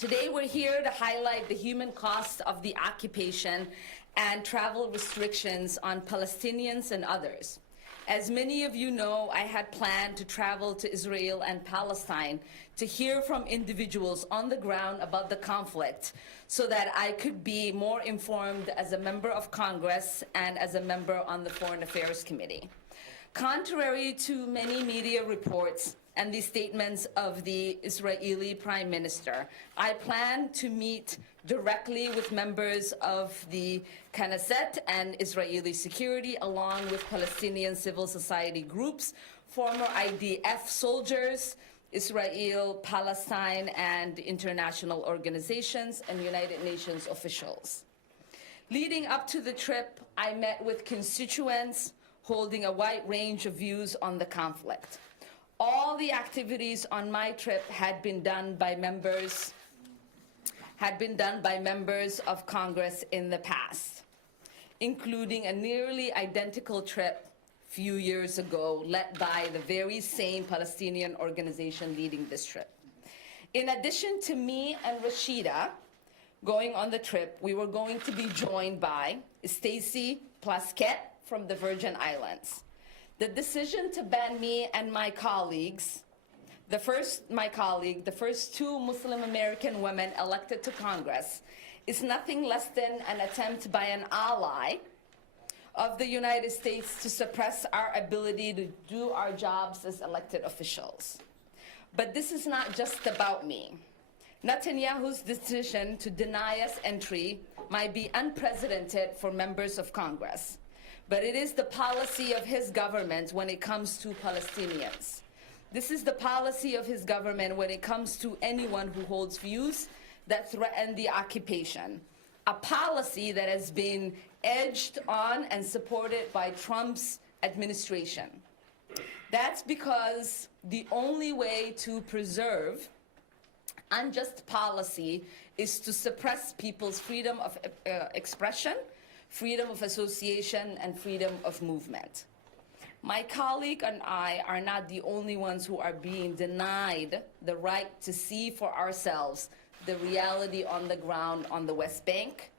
Today we're here to highlight the human cost of the occupation and travel restrictions on Palestinians and others. As many of you know, I had planned to travel to Israel and Palestine to hear from individuals on the ground about the conflict so that I could be more informed as a member of Congress and as a member on the Foreign Affairs Committee. Contrary to many media reports and the statements of the Israeli Prime Minister, I plan to meet directly with members of the Knesset and Israeli security, along with Palestinian civil society groups, former IDF soldiers, Israel, Palestine, and international organizations and United Nations officials. Leading up to the trip, I met with constituents holding a wide range of views on the conflict. All the activities on my trip had been done by members of Congress in the past, including a nearly identical trip a few years ago led by the very same Palestinian organization leading this trip. In addition to me and Rashida going on the trip, we were going to be joined by Stacy Plaskett from the Virgin Islands. The decision to ban me and my colleagues, the first two Muslim American women elected to Congress, is nothing less than an attempt by an ally of the United States to suppress our ability to do our jobs as elected officials. But this is not just about me. Netanyahu's decision to deny us entry might be unprecedented for members of Congress, but it is the policy of his government when it comes to Palestinians. This is the policy of his government when it comes to anyone who holds views that threaten the occupation, a policy that has been edged on and supported by Trump's administration. That's because the only way to preserve unjust policy is to suppress people's freedom of expression, freedom of association, and freedom of movement. My colleague and I are not the only ones who are being denied the right to see for ourselves the reality on the ground on the West Bank.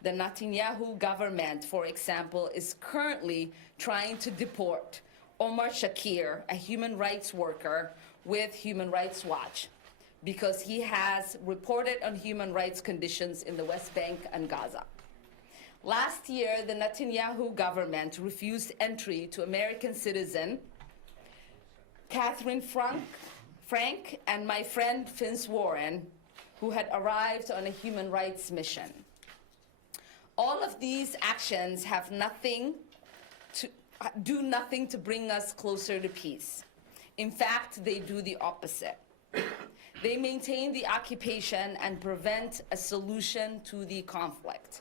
The Netanyahu government, for example, is currently trying to deport Omar Shakir, a human rights worker with Human Rights Watch, because he has reported on human rights conditions in the West Bank and Gaza. Last year, the Netanyahu government refused entry to American citizen Catherine Frank and my friend Vince Warren, who had arrived on a human rights mission. All of these actions do nothing to bring us closer to peace. In fact, they do the opposite. They maintain the occupation and prevent a solution to the conflict.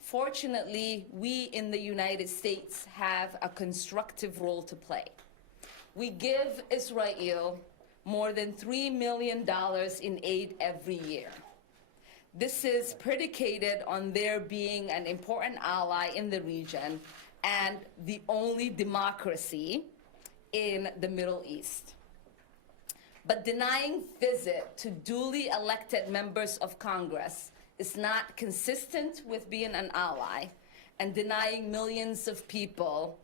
Fortunately, we in the United States have a constructive role to play. We give Israel more than $3 million in aid every year. This is predicated on their being an important ally in the region and the only democracy in the Middle East. But denying visit to duly elected members of Congress is not consistent with being an ally, and denying millions of people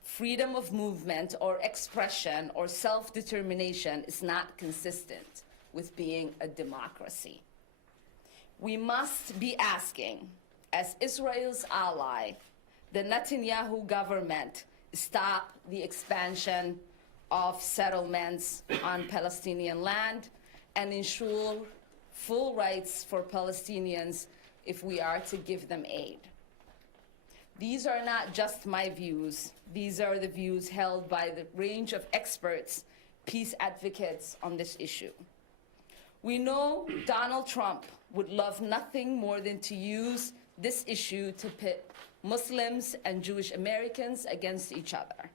freedom of movement or expression or self-determination is not consistent with being a democracy. We must be asking, as Israel's ally, the Netanyahu government stop the expansion of settlements on Palestinian land and ensure full rights for Palestinians if we are to give them aid. These are not just my views. These are the views held by the range of experts, peace advocates on this issue. We know Donald Trump would love nothing more than to use this issue to pit Muslims and Jewish Americans against each other.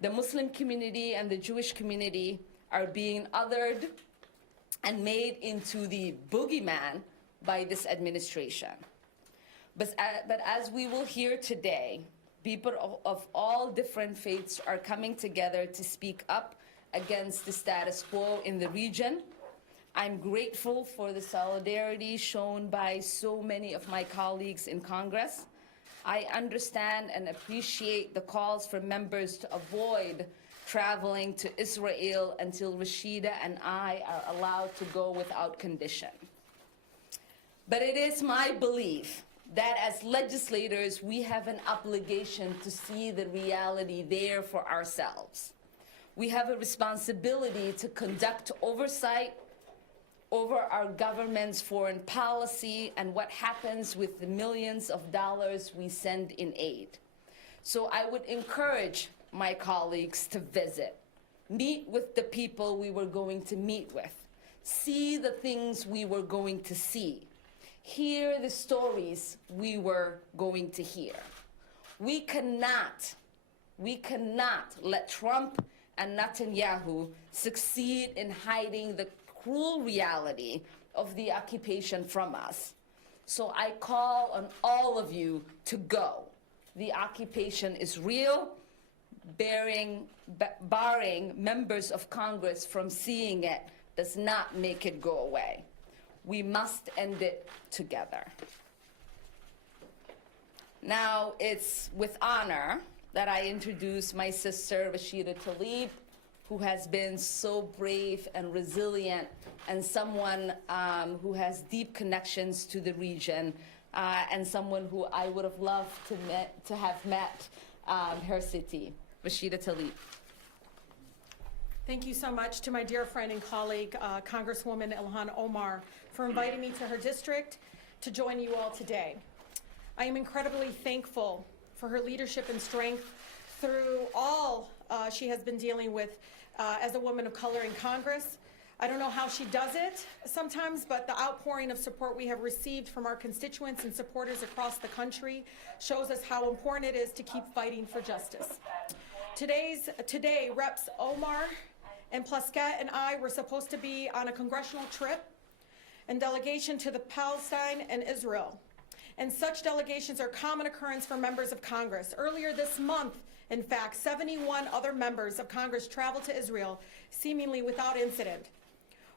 The Muslim community and the Jewish community are being othered and made into the boogeyman by this administration. But as we will hear today, people of all different faiths are coming together to speak up against the status quo in the region. I'm grateful for the solidarity shown by so many of my colleagues in Congress. I understand and appreciate the calls for members to avoid traveling to Israel until Rashida and I are allowed to go without condition. But it is my belief that as legislators, we have an obligation to see the reality there for ourselves. We have a responsibility to conduct oversight over our government's foreign policy and what happens with the millions of dollars we send in aid. So I would encourage my colleagues to visit, meet with the people we were going to meet with, see the things we were going to see, hear the stories we were going to hear. We cannot let Trump and Netanyahu succeed in hiding the cruel reality of the occupation from us. So I call on all of you to go. The occupation is real, barring members of Congress from seeing it does not make it go away. We must end it together. Now, it's with honor that I introduce my sister, Rashida Tlaib, who has been so brave and resilient and someone who has deep connections to the region and someone who I would have loved to have met her city. Rashida Tlaib. Thank you so much to my dear friend and colleague, Congresswoman Ilhan Omar, for inviting me to her district to join you all today. I am incredibly thankful for her leadership and strength through all she has been dealing with as a woman of color in Congress. I don't know how she does it sometimes, but the outpouring of support we have received from our constituents and supporters across the country shows us how important it is to keep fighting for justice. Today, Reps Omar and Plaskett and I were supposed to be on a congressional trip and delegation to the Palestine and Israel. And such delegations are common occurrence for members of Congress. Earlier this month, in fact, 71 other members of Congress traveled to Israel, seemingly without incident.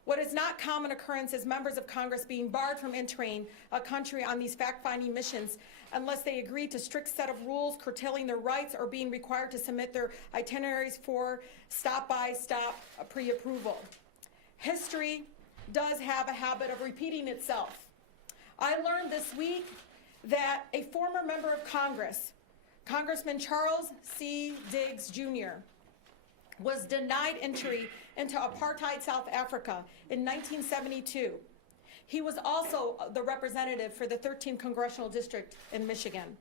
What is not common occurrence is members of Congress being barred from entering a country on these fact-finding missions unless they agree to strict set of rules curtailing their rights or being required to submit their itineraries for stop-by-stop pre-approval. History does have a habit of repeating itself. I learned this week that a former member of Congress, Congressman Charles C. Diggs, Jr., was denied entry into apartheid South Africa in 1972. He was also the representative for the 13th Congressional District in Michigan.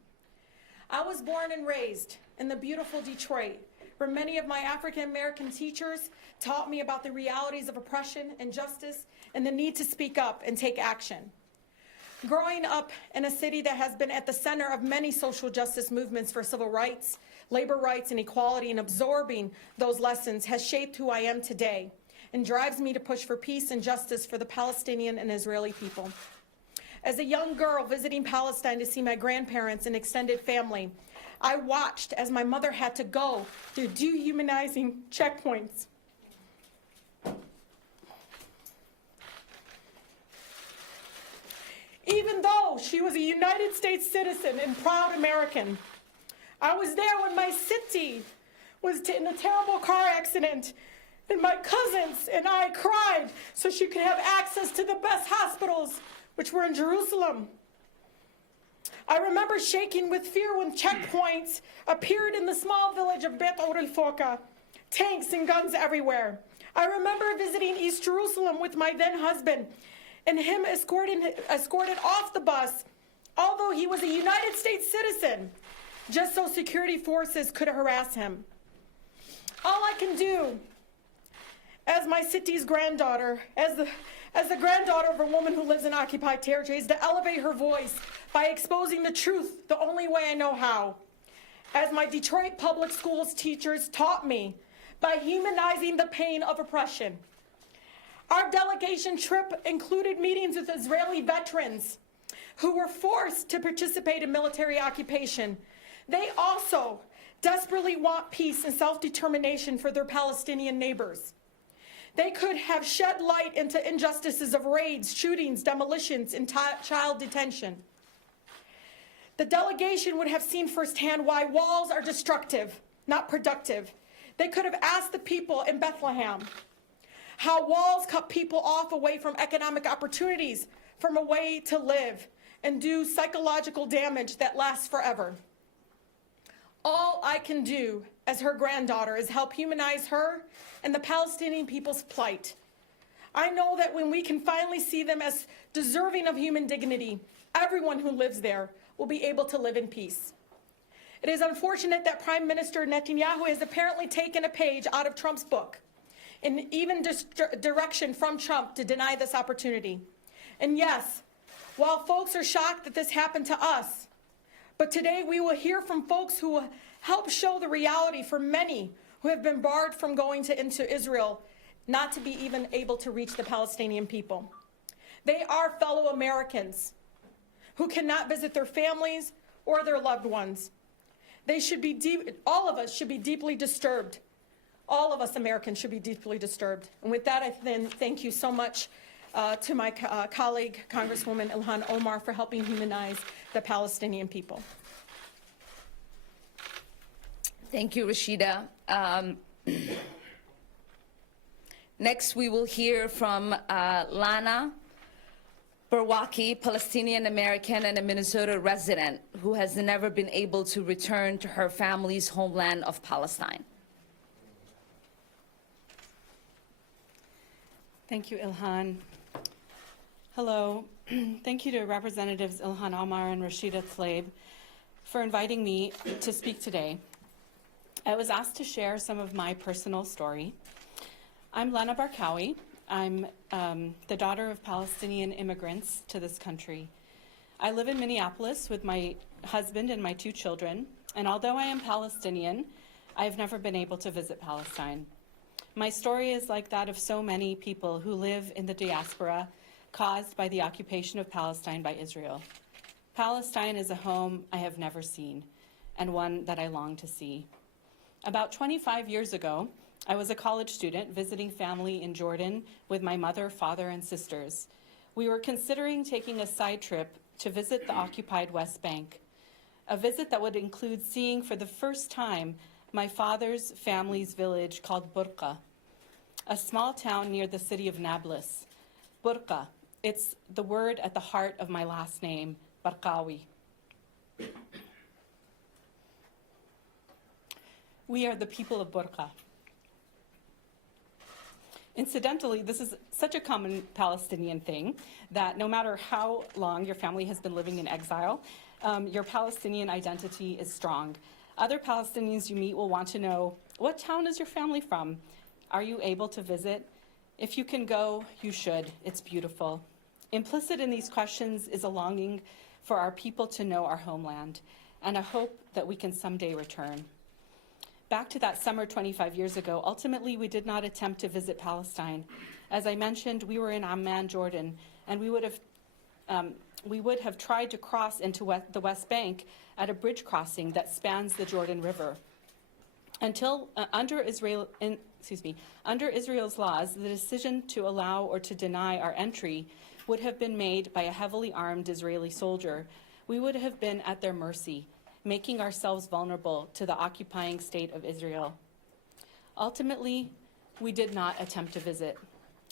I was born and raised in the beautiful Detroit, where many of my African-American teachers taught me about the realities of oppression, injustice, and the need to speak up and take action. Growing up in a city that has been at the center of many social justice movements for civil rights, labor rights, and equality, and absorbing those lessons has shaped who I am today and drives me to push for peace and justice for the Palestinian and Israeli people. As a young girl visiting Palestine to see my grandparents and extended family, I watched as my mother had to go through dehumanizing checkpoints. Even though she was a United States citizen and proud American, I was there when my city was in a terrible car accident, and my cousins and I cried so she could have access to the best hospitals, which were in Jerusalem. I remember shaking with fear when checkpoints appeared in the small village of Bet Or el-Foka, tanks and guns everywhere. I remember visiting East Jerusalem with my then husband, and him escorted off the bus, although he was a United States citizen, just so security forces could harass him. All I can do as my city's granddaughter, as the granddaughter of a woman who lives in occupied territory, is to elevate her voice by exposing the truth the only way I know how. As my Detroit public schools teachers taught me, by humanizing the pain of oppression. Our delegation trip included meetings with Israeli veterans who were forced to participate in military occupation. They also desperately want peace and self-determination for their Palestinian neighbors. They could have shed light into injustices of raids, shootings, demolitions, and child detention. The delegation would have seen firsthand why walls are destructive, not productive. They could have asked the people in Bethlehem how walls cut people off away from economic opportunities, from a way to live, and do psychological damage that lasts forever. All I can do as her granddaughter is help humanize her and the Palestinian people's plight. I know that when we can finally see them as deserving of human dignity, everyone who lives there will be able to live in peace. It is unfortunate that Prime Minister Netanyahu has apparently taken a page out of Trump's book, and even direction from Trump to deny this opportunity. And yes, while folks are shocked that this happened to us, but today we will hear from folks who will help show the reality for many who have been barred from going into Israel, not to be even able to reach the Palestinian people. They are fellow Americans who cannot visit their families or their loved ones. They should be all of us should be deeply disturbed. All of us Americans should be deeply disturbed. And with that, I then thank you so much to my colleague, Congresswoman Ilhan Omar, for helping humanize the Palestinian people. Thank you, Rashida. Next, we will hear from Lana Berwaki, Palestinian American and a Minnesota resident who has never been able to return to her family's homeland of Palestine. Thank you, Ilhan. Hello. Thank you to Representatives Ilhan Omar and Rashida Tlaib for inviting me to speak today. I was asked to share some of my personal story. I'm Lana Barkawi. I'm the daughter of Palestinian immigrants to this country. I live in Minneapolis with my husband and my 2 children, and although I am Palestinian, I have never been able to visit Palestine. My story is like that of so many people who live in the diaspora caused by the occupation of Palestine by Israel. Palestine is a home I have never seen, and one that I long to see. About 25 years ago, I was a college student visiting family in Jordan with my mother, father, and sisters. We were considering taking a side trip to visit the occupied West Bank, a visit that would include seeing for the first time my father's family's village called Burqa, a small town near the city of Nablus. Burqa, it's the word at the heart of my last name, Barkawi. We are the people of Burqa. Incidentally, this is such a common Palestinian thing that no matter how long your family has been living in exile, your Palestinian identity is strong. Other Palestinians you meet will want to know, what town is your family from? Are you able to visit? If you can go, you should. It's beautiful. Implicit in these questions is a longing for our people to know our homeland and a hope that we can someday return. Back to that summer 25 years ago, ultimately we did not attempt to visit Palestine. As I mentioned, we were in Amman, Jordan, and we would have tried to cross into the West Bank at a bridge crossing that spans the Jordan River. Until under Israel's laws, the decision to allow or to deny our entry would have been made by a heavily armed Israeli soldier. We would have been at their mercy, making ourselves vulnerable to the occupying state of Israel. Ultimately, we did not attempt to visit.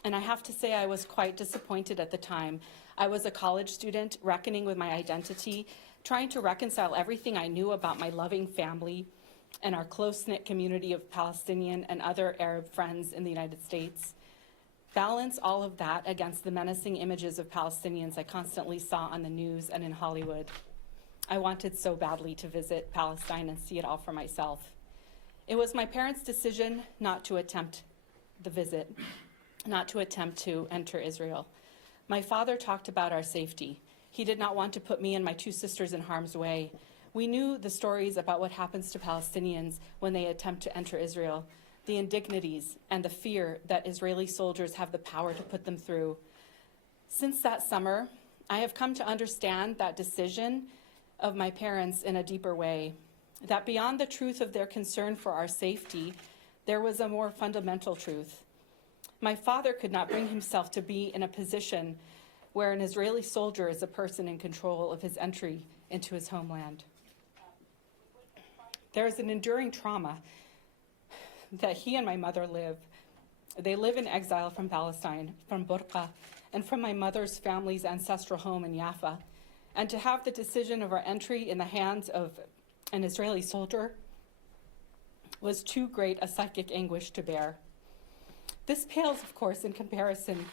And I have to say I was quite disappointed at the time. I was a college student, reckoning with my identity, trying to reconcile everything I knew about my loving family and our close-knit community of Palestinian and other Arab friends in the United States. Balance all of that against the menacing images of Palestinians I constantly saw on the news and in Hollywood. I wanted so badly to visit Palestine and see it all for myself. It was my parents' decision not to attempt the visit, not to attempt to enter Israel. My father talked about our safety. He did not want to put me and my 2 sisters in harm's way. We knew the stories about what happens to Palestinians when they attempt to enter Israel, the indignities and the fear that Israeli soldiers have the power to put them through. Since that summer, I have come to understand that decision of my parents in a deeper way, that beyond the truth of their concern for our safety, there was a more fundamental truth. My father could not bring himself to be in a position where an Israeli soldier is a person in control of his entry into his homeland. There is an enduring trauma that he and my mother live. They live in exile from Palestine, from Burqa, and from my mother's family's ancestral home in Jaffa. And to have the decision of our entry in the hands of an Israeli soldier was too great a psychic anguish to bear. This pales, of course, in comparison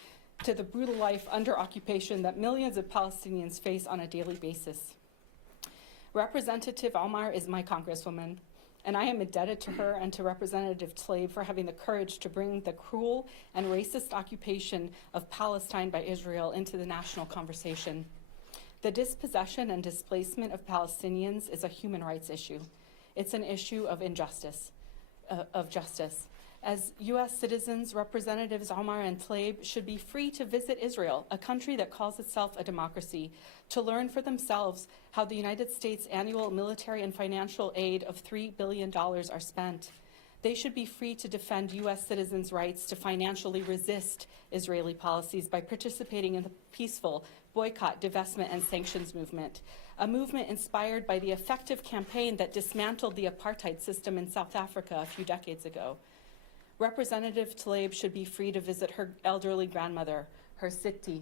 to the brutal life under occupation that millions of Palestinians face on a daily basis. Representative Omar is my congresswoman, and I am indebted to her and to Representative Tlaib for having the courage to bring the cruel and racist occupation of Palestine by Israel into the national conversation. The dispossession and displacement of Palestinians is a human rights issue. It's an issue of injustice, of justice. As U.S. citizens, Representatives Omar and Tlaib should be free to visit Israel, a country that calls itself a democracy, to learn for themselves how the United States' annual military and financial aid of $3 billion are spent. They should be free to defend U.S. citizens' rights to financially resist Israeli policies by participating in the peaceful boycott, divestment, and sanctions movement, a movement inspired by the effective campaign that dismantled the apartheid system in South Africa a few decades ago. Representative Tlaib should be free to visit her elderly grandmother, her Siti.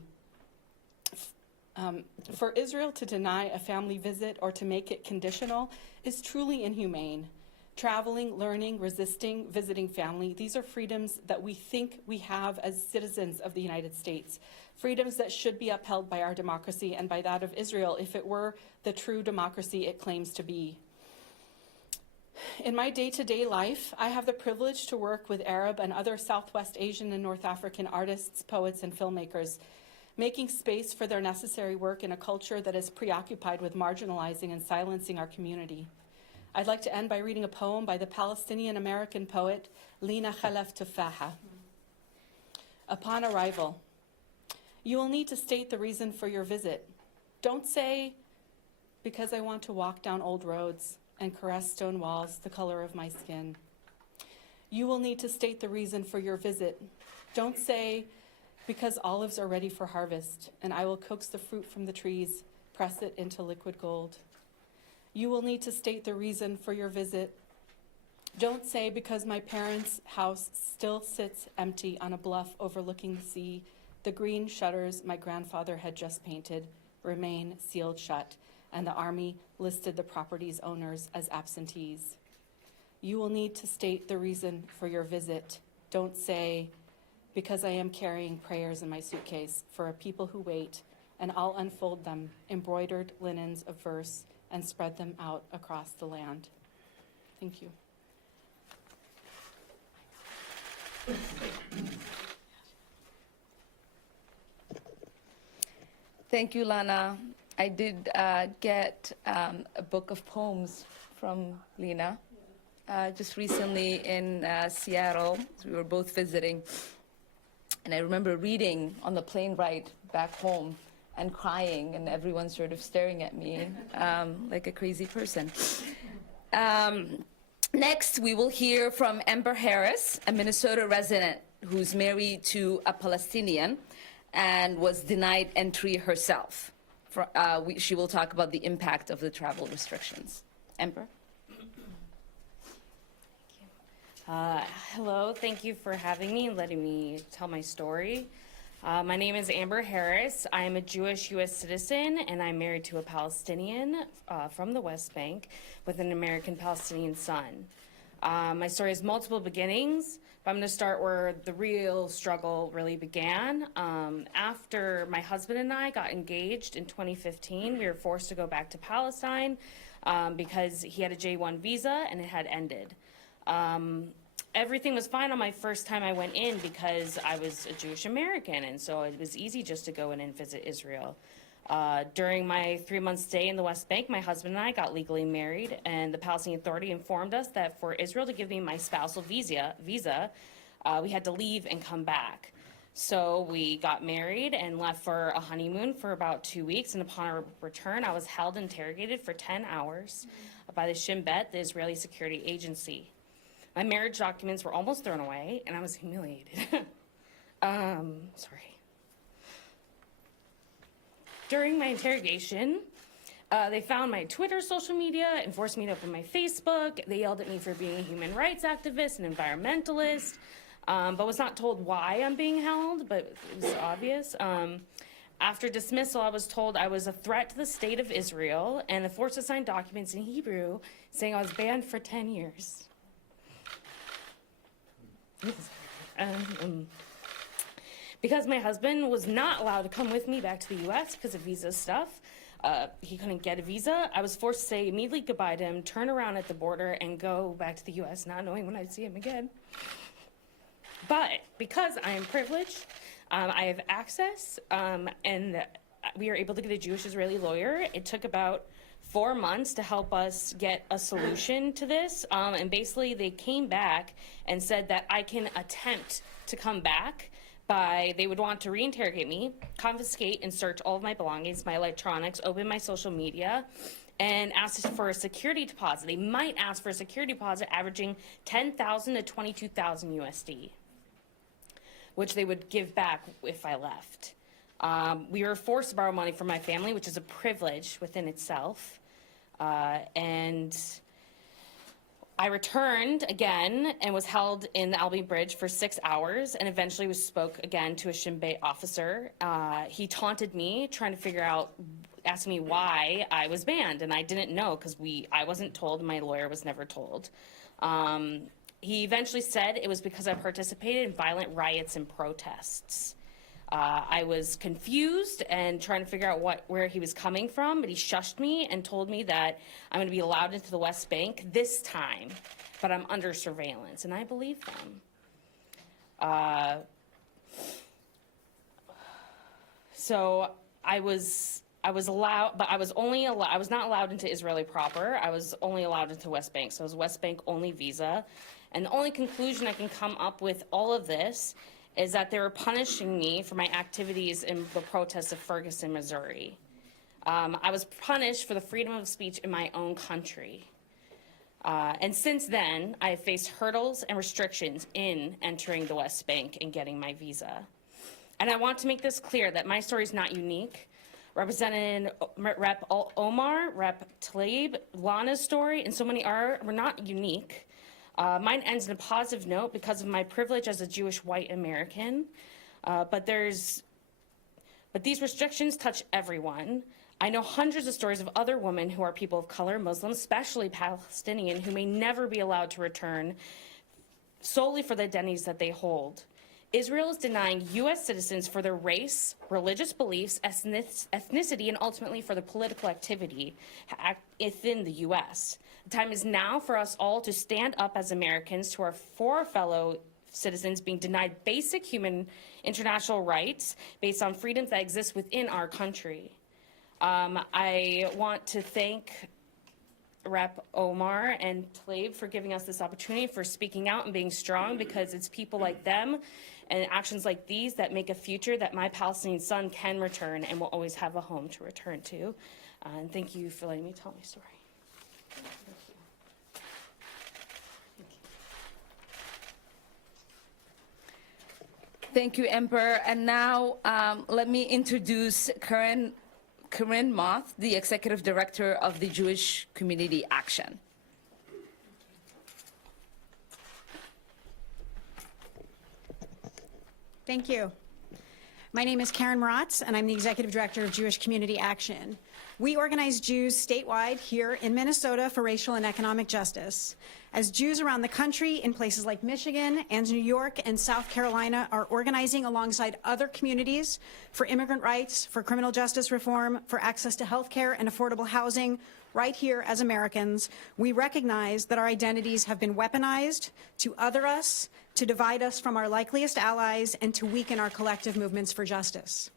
For Israel to deny a family visit or to make it conditional is truly inhumane. Traveling, learning, resisting, visiting family, these are freedoms that we think we have as citizens of the United States, freedoms that should be upheld by our democracy and by that of Israel if it were the true democracy it claims to be. In my day-to-day life, I have the privilege to work with Arab and other Southwest Asian and North African artists, poets, and filmmakers, making space for their necessary work in a culture that is preoccupied with marginalizing and silencing our community. I'd like to end by reading a poem by the Palestinian-American poet Lina Khalaf Tufaha. Upon arrival, you will need to state the reason for your visit. Don't say, because I want to walk down old roads and caress stone walls the color of my skin. You will need to state the reason for your visit. Don't say, because olives are ready for harvest, and I will coax the fruit from the trees, press it into liquid gold. You will need to state the reason for your visit. Don't say, because my parents' house still sits empty on a bluff overlooking the sea, the green shutters my grandfather had just painted remain sealed shut, and the army listed the property's owners as absentees. You will need to state the reason for your visit. Don't say, because I am carrying prayers in my suitcase for a people who wait, and I'll unfold them, embroidered linens of verse, and spread them out across the land. Thank you. Thank you, Lana. I did get a book of poems from Lina just recently in Seattle. We were both visiting. And I remember reading on the plane ride back home and crying, and everyone sort of staring at me like a crazy person. Next, we will hear from Amber Harris, a Minnesota resident who's married to a Palestinian and was denied entry herself. She will talk about the impact of the travel restrictions. Amber? Hello, thank you for having me and letting me tell my story. My name is Amber Harris. I am a Jewish U.S. citizen, and I'm married to a Palestinian from the West Bank with an American-Palestinian son. My story has multiple beginnings, but I'm going to start where the real struggle really began. After my husband and I got engaged in 2015, we were forced to go back to Palestine because he had a J-1 visa and it had ended. Everything was fine on my first time I went in because I was a Jewish American, and so it was easy just to go in and visit Israel. During my 3-month stay in the West Bank, my husband and I got legally married, and the Palestinian Authority informed us that for Israel to give me my spousal visa, we had to leave and come back. So we got married and left for a honeymoon for about 2 weeks, and upon our return, I was held and interrogated for 10 hours by the Shin Bet, the Israeli security agency. My marriage documents were almost thrown away, and I was humiliated. Sorry. During my interrogation, they found my Twitter, social media, and forced me to open my Facebook. They yelled at me for being a human rights activist and environmentalist, but was not told why I'm being held, but it was obvious. After dismissal, I was told I was a threat to the state of Israel and forced to sign documents in Hebrew saying I was banned for 10 years. Because my husband was not allowed to come with me back to the U.S. because of visa stuff, he couldn't get a visa, I was forced to say immediately goodbye to him, turn around at the border, and go back to the U.S., not knowing when I'd see him again. But because I am privileged, I have access, and we are able to get a Jewish Israeli lawyer. It took about 4 months to help us get a solution to this, and basically they came back and said that I can attempt to come back they would want to reinterrogate me, confiscate and search all of my belongings, my electronics, open my social media, and ask for a security deposit. They might ask for a security deposit averaging $10,000 to $22,000 USD, which they would give back if I left. We were forced to borrow money from my family, which is a privilege within itself. And I returned again and was held in the Albany Bridge for 6 hours and eventually spoke again to a Shin Bet officer. He taunted me, trying to figure out, asking me why I was banned, and I didn't know because I wasn't told, my lawyer was never told. He eventually said it was because I participated in violent riots and protests. I was confused and trying to figure out where he was coming from, but he shushed me and told me that I'm going to be allowed into the West Bank this time, but I'm under surveillance, and I believe them. So I was allowed, but I was not allowed into Israeli proper. I was only allowed into West Bank, so it was West Bank only visa. And the only conclusion I can come up with all of this is that they were punishing me for my activities in the protests of Ferguson, Missouri. I was punished for the freedom of speech in my own country. And since then, I have faced hurdles and restrictions in entering the West Bank and getting my visa. And I want to make this clear that my story is not unique. Representative Rep. Omar, Rep. Tlaib, Lana's story, and so many were not unique. Mine ends in a positive note because of my privilege as a Jewish white American, but these restrictions touch everyone. I know hundreds of stories of other women who are people of color, Muslims, especially Palestinian, who may never be allowed to return solely for the identities that they hold. Israel is denying U.S. citizens for their race, religious beliefs, ethnicity, and ultimately for their political activity within the U.S. The time is now for us all to stand up as Americans for our fellow citizens being denied basic human international rights based on freedoms that exist within our country. I want to thank Rep. Omar and Tlaib for giving us this opportunity, for speaking out and being strong, because it's people like them and actions like these that make a future that my Palestinian son can return and will always have a home to return to. And thank you for letting me tell my story. Thank you, Emperor. And now let me introduce Corinne Moth, the Executive Director of the Jewish Community Action. Thank you. My name is Karen Moratz, and I'm the Executive Director of Jewish Community Action. We organize Jews statewide here in Minnesota for racial and economic justice. As Jews around the country in places like Michigan and New York and South Carolina are organizing alongside other communities for immigrant rights, for criminal justice reform, for access to health care and affordable housing, right here as Americans, we recognize that our identities have been weaponized to other us, to divide us from our likeliest allies, and to weaken our collective movements for justice.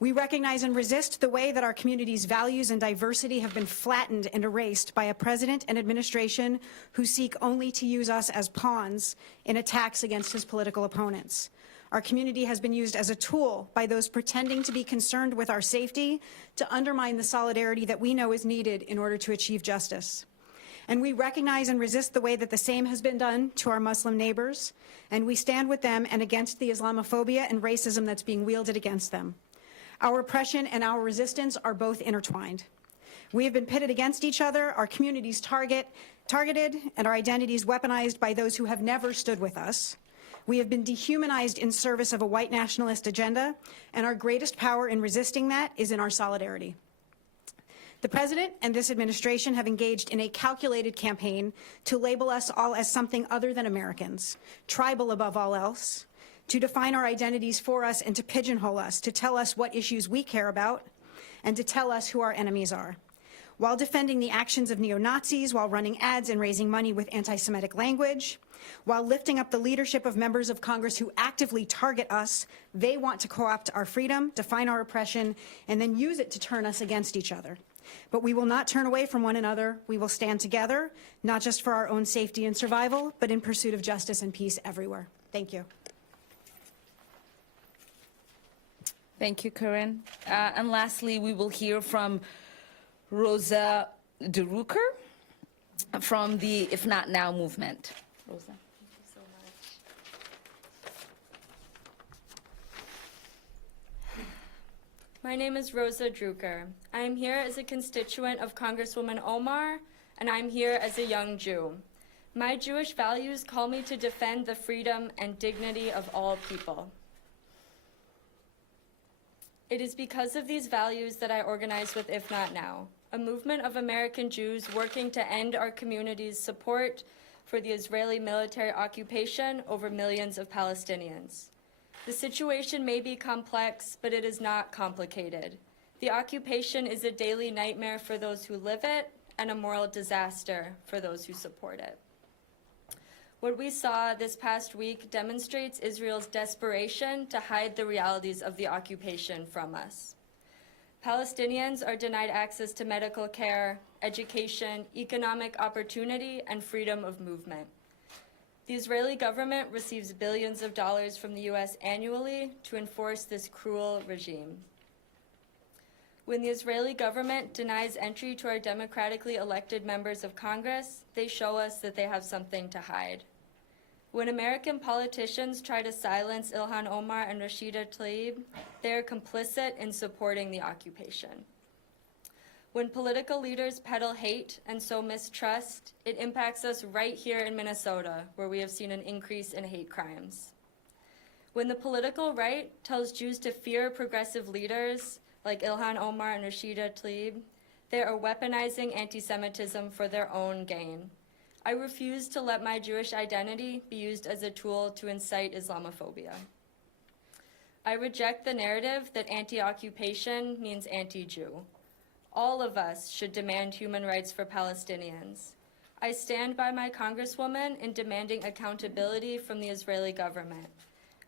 We recognize and resist the way that our community's values and diversity have been flattened and erased by a president and administration who seek only to use us as pawns in attacks against his political opponents. Our community has been used as a tool by those pretending to be concerned with our safety to undermine the solidarity that we know is needed in order to achieve justice. And we recognize and resist the way that the same has been done to our Muslim neighbors, and we stand with them and against the Islamophobia and racism that's being wielded against them. Our oppression and our resistance are both intertwined. We have been pitted against each other, our communities targeted, and our identities weaponized by those who have never stood with us. We have been dehumanized in service of a white nationalist agenda, and our greatest power in resisting that is in our solidarity. The President and this administration have engaged in a calculated campaign to label us all as something other than Americans, tribal above all else, to define our identities for us and to pigeonhole us, to tell us what issues we care about, and to tell us who our enemies are. While defending the actions of neo-Nazis, while running ads and raising money with anti-Semitic language, while lifting up the leadership of members of Congress who actively target us, they want to co-opt our freedom, define our oppression, and then use it to turn us against each other. But we will not turn away from one another. We will stand together, not just for our own safety and survival, but in pursuit of justice and peace everywhere. Thank you. Thank you, Karen. And lastly, we will hear from Rosa DeRucker from the If Not Now movement. Rosa. Thank you so much. My name is Rosa Drucker. I am here as a constituent of Congresswoman Omar, and I'm here as a young Jew. My Jewish values call me to defend the freedom and dignity of all people. It is because of these values that I organized with If Not Now, a movement of American Jews working to end our community's support for the Israeli military occupation over millions of Palestinians. The situation may be complex, but it is not complicated. The occupation is a daily nightmare for those who live it and a moral disaster for those who support it. What we saw this past week demonstrates Israel's desperation to hide the realities of the occupation from us. Palestinians are denied access to medical care, education, economic opportunity, and freedom of movement. The Israeli government receives billions of dollars from the US annually to enforce this cruel regime. When the Israeli government denies entry to our democratically elected members of Congress, they show us that they have something to hide. When American politicians try to silence Ilhan Omar and Rashida Tlaib, they are complicit in supporting the occupation. When political leaders peddle hate and sow mistrust, it impacts us right here in Minnesota, where we have seen an increase in hate crimes. When the political right tells Jews to fear progressive leaders like Ilhan Omar and Rashida Tlaib, they are weaponizing anti-Semitism for their own gain. I refuse to let my Jewish identity be used as a tool to incite Islamophobia. I reject the narrative that anti-occupation means anti-Jew. All of us should demand human rights for Palestinians. I stand by my Congresswoman in demanding accountability from the Israeli government.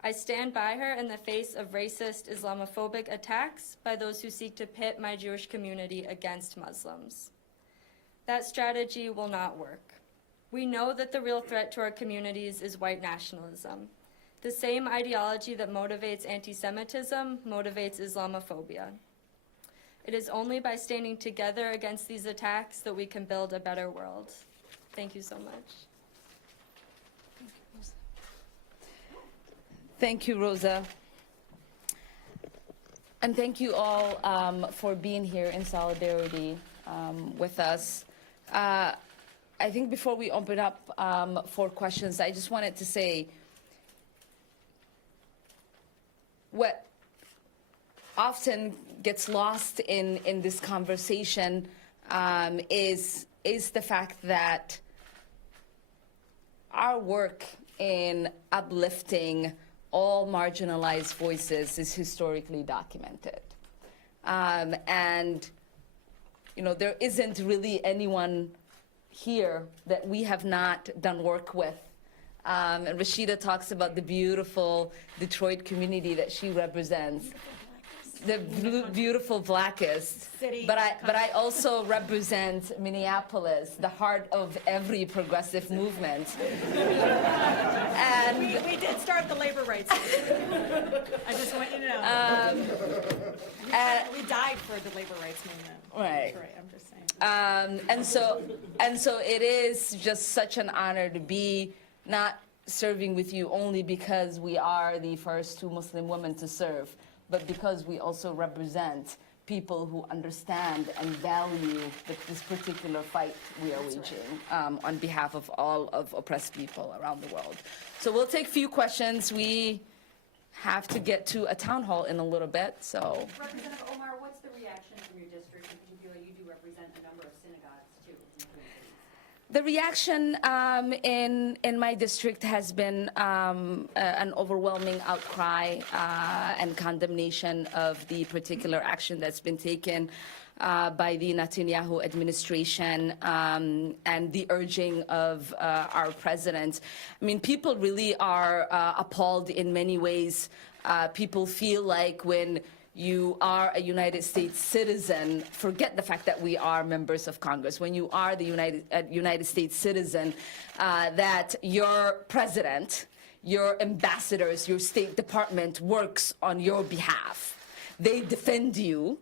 I stand by her in the face of racist Islamophobic attacks by those who seek to pit my Jewish community against Muslims. That strategy will not work. We know that the real threat to our communities is white nationalism. The same ideology that motivates anti-Semitism motivates Islamophobia. It is only by standing together against these attacks that we can build a better world. Thank you so much. Thank you, Rosa. And thank you all for being here in solidarity with us. I think before we open up for questions, I just wanted to say what often gets lost in this conversation is the fact that our work in uplifting all marginalized voices is historically documented. And, you know, there isn't really anyone here that we have not done work with. And Rashida talks about the beautiful Detroit community that she represents. The beautiful Blackest City. But I also represent Minneapolis, the heart of every progressive movement. And We did start the labor rights movement. I just want you to know. We died for the labor rights movement. Right. That's right, I'm just saying. And so it is just such an honor to be not serving with you only because we are the first two Muslim women to serve, but because we also represent people who understand and value this particular fight we are waging on behalf of all of oppressed people around the world. So we'll take a few questions. We have to get to a town hall in a little bit, so. Representative Omar, what's the reaction from your district? In particular, you do represent a number of synagogues, too. The reaction in my district has been an overwhelming outcry and condemnation of the particular action that's been taken by the Netanyahu administration and the urging of our president. I mean, people really are appalled in many ways. People feel like when you are a United States citizen, forget the fact that we are members of Congress. When you are the United States citizen, that your president, your ambassadors, your State Department works on your behalf. They defend you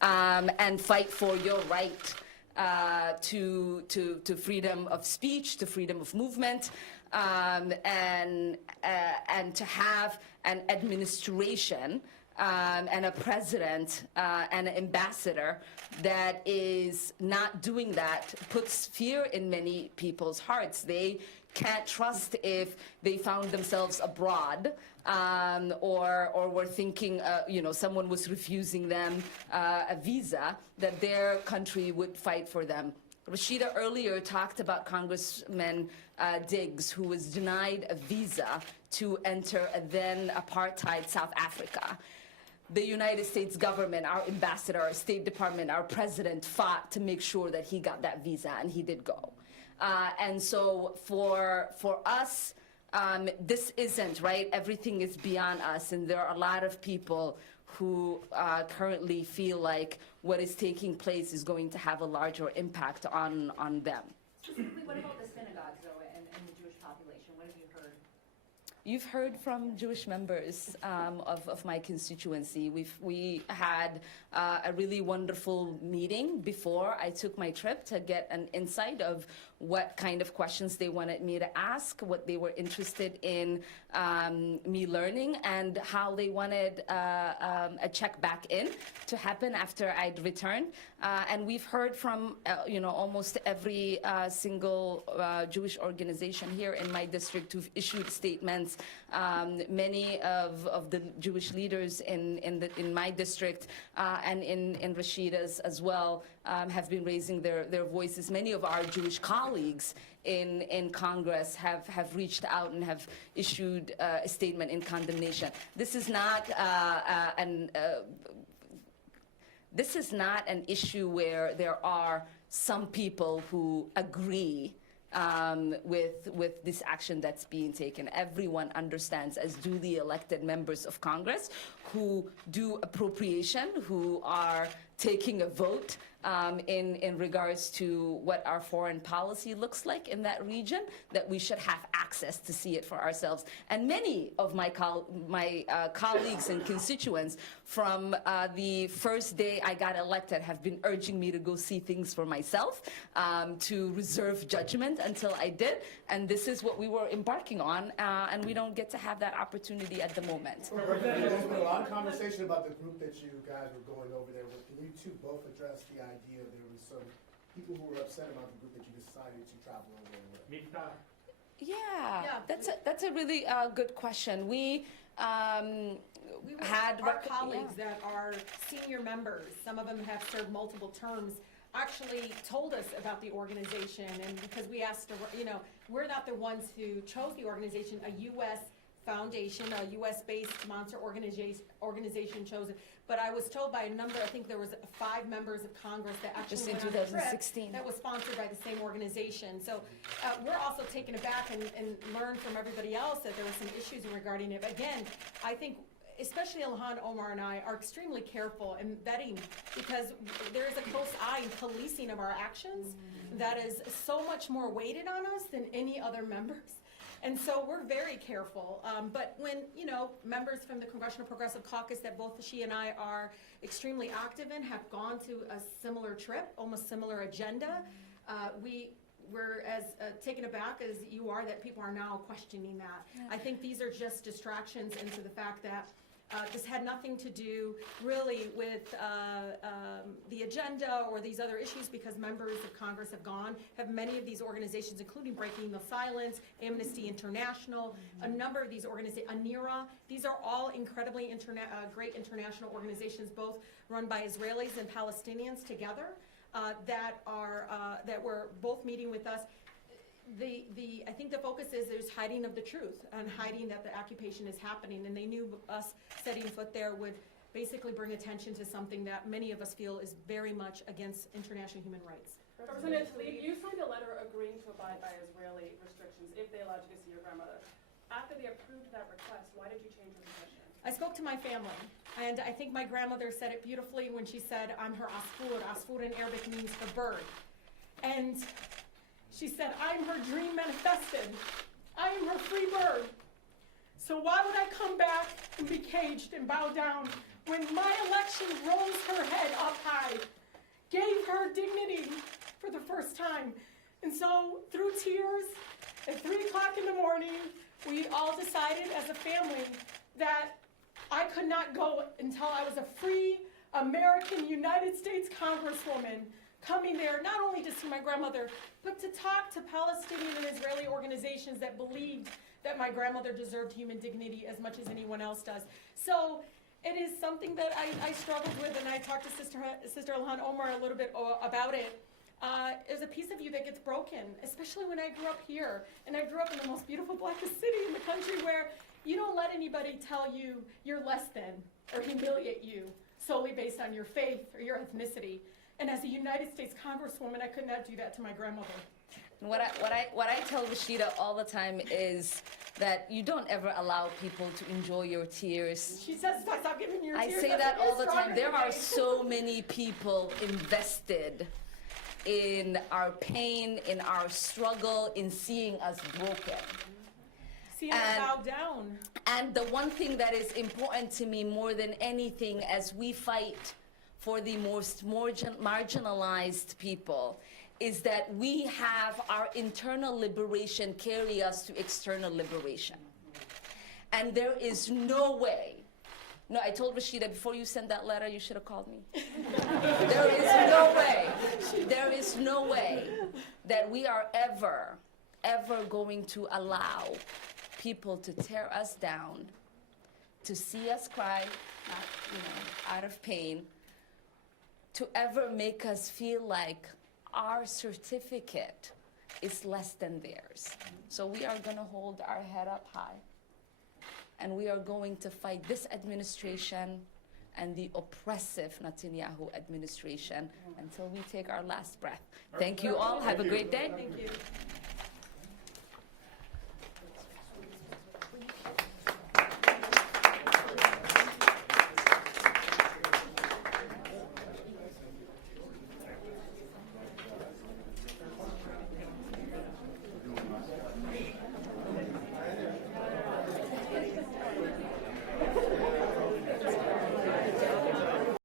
and fight for your right to freedom of speech, to freedom of movement, and to have an administration and a president and an ambassador that is not doing that puts fear in many people's hearts. They can't trust if they found themselves abroad or were thinking, someone was refusing them a visa, that their country would fight for them. Rashida earlier talked about Congressman Diggs, who was denied a visa to enter a then apartheid South Africa. The United States government, our ambassador, our State Department, our president fought to make sure that he got that visa, and he did go. And so for us, this isn't, right? Everything is beyond us, and there are a lot of people who currently feel like what is taking place is going to have a larger impact on them. Specifically, what about the synagogues, though, and the Jewish population? What have you heard? You've heard from Jewish members of my constituency. We had a really wonderful meeting before I took my trip to get an insight of what kind of questions they wanted me to ask, what they were interested in me learning, and how they wanted a check back in to happen after I'd returned. And we've heard from almost every single Jewish organization here in my district who've issued statements. Many of the Jewish leaders in my district and in Rashida's as well have been raising their voices. Many of our Jewish colleagues in Congress have reached out and have issued a statement in condemnation. This is not an issue where there are some people who agree with this action that's being taken. Everyone understands, as duly elected members of Congress who do appropriation, who are taking a vote in regards to what our foreign policy looks like in that region, that we should have access to see it for ourselves. And many of my colleagues and constituents from the first day I got elected have been urging me to go see things for myself, to reserve judgment until I did. And this is what we were embarking on, and we don't get to have that opportunity at the moment. There's been a lot of conversation about the group that you guys were going over there with. Can you two both address the idea there was some people who were upset about the group that you decided to travel over there with? Yeah, that's a really good question. We had Our colleagues that are senior members, some of them have served multiple terms, actually told us about the organization, and because we asked, we're not the ones who chose the organization, a U.S. foundation, a U.S.-based sponsor organization chose it. But I was told by a number, I think there was 5 members of Congress that actually just in went on a trip 2016 that was sponsored by the same organization. So we're also taken aback and learned from everybody else that there were some issues regarding it. But again, I think especially Ilhan Omar and I are extremely careful in vetting, because there is a close eye in policing of our actions that is so much more weighted on us than any other members. And so we're very careful. But when, members from the Congressional Progressive Caucus that both she and I are extremely active in have gone to a similar trip, almost similar agenda, we're as taken aback as you are that people are now questioning that. Yeah. I think these are just distractions into the fact that this had nothing to do really with the agenda or these other issues, because members of Congress have many of these organizations, including Breaking the Silence, Amnesty International, a number of these organizations, ANIRA, these are all incredibly great international organizations, both run by Israelis and Palestinians together, that were both meeting with us. I think the focus is there's hiding of the truth and hiding that the occupation is happening, and they knew us setting foot there would basically bring attention to something that many of us feel is very much against international human rights. Representative Tlaib, you signed a letter agreeing to abide by Israeli restrictions if they allowed you to see your grandmother. After they approved that request, why did you change your position? I spoke to my family, and I think my grandmother said it beautifully when she said, I'm her asfur. Asfur in Arabic means the bird. And she said, I'm her dream manifested. I am her free bird. So why would I come back and be caged and bow down when my election rose her head up high, gave her dignity for the first time? And so through tears, at 3 o'clock in the morning, we all decided as a family that I could not go until I was a free American United States Congresswoman coming there not only to see my grandmother, but to talk to Palestinian and Israeli organizations that believed that my grandmother deserved human dignity as much as anyone else does. So it is something that I struggled with, and I talked to Sister Ilhan Omar a little bit about it. There's a piece of you that gets broken, especially when I grew up here. And I grew up in the most beautiful, blackest city in the country where you don't let anybody tell you you're less than or humiliate you solely based on your faith or your ethnicity. And as a United States Congresswoman, I could not do that to my grandmother. What I tell Rashida all the time is that you don't ever allow people to enjoy your tears. She says, stop giving your I tears. say that all the time. There are so so many people invested in our pain, in our struggle, in seeing us broken. See us bow down. And the one thing that is important to me more than anything as we fight for the most marginalized people is that we have our internal liberation carry us to external liberation. And there is no way. No, I told Rashida, before you send that letter, you should have called me. There is no way that we are ever going to allow people to tear us down, to see us cry, out of pain, to ever make us feel like our certificate is less than theirs. So we are going to hold our head up high, and we are going to fight this administration and the oppressive Netanyahu administration until we take our last breath. Thank you all. Have a great day. Thank you.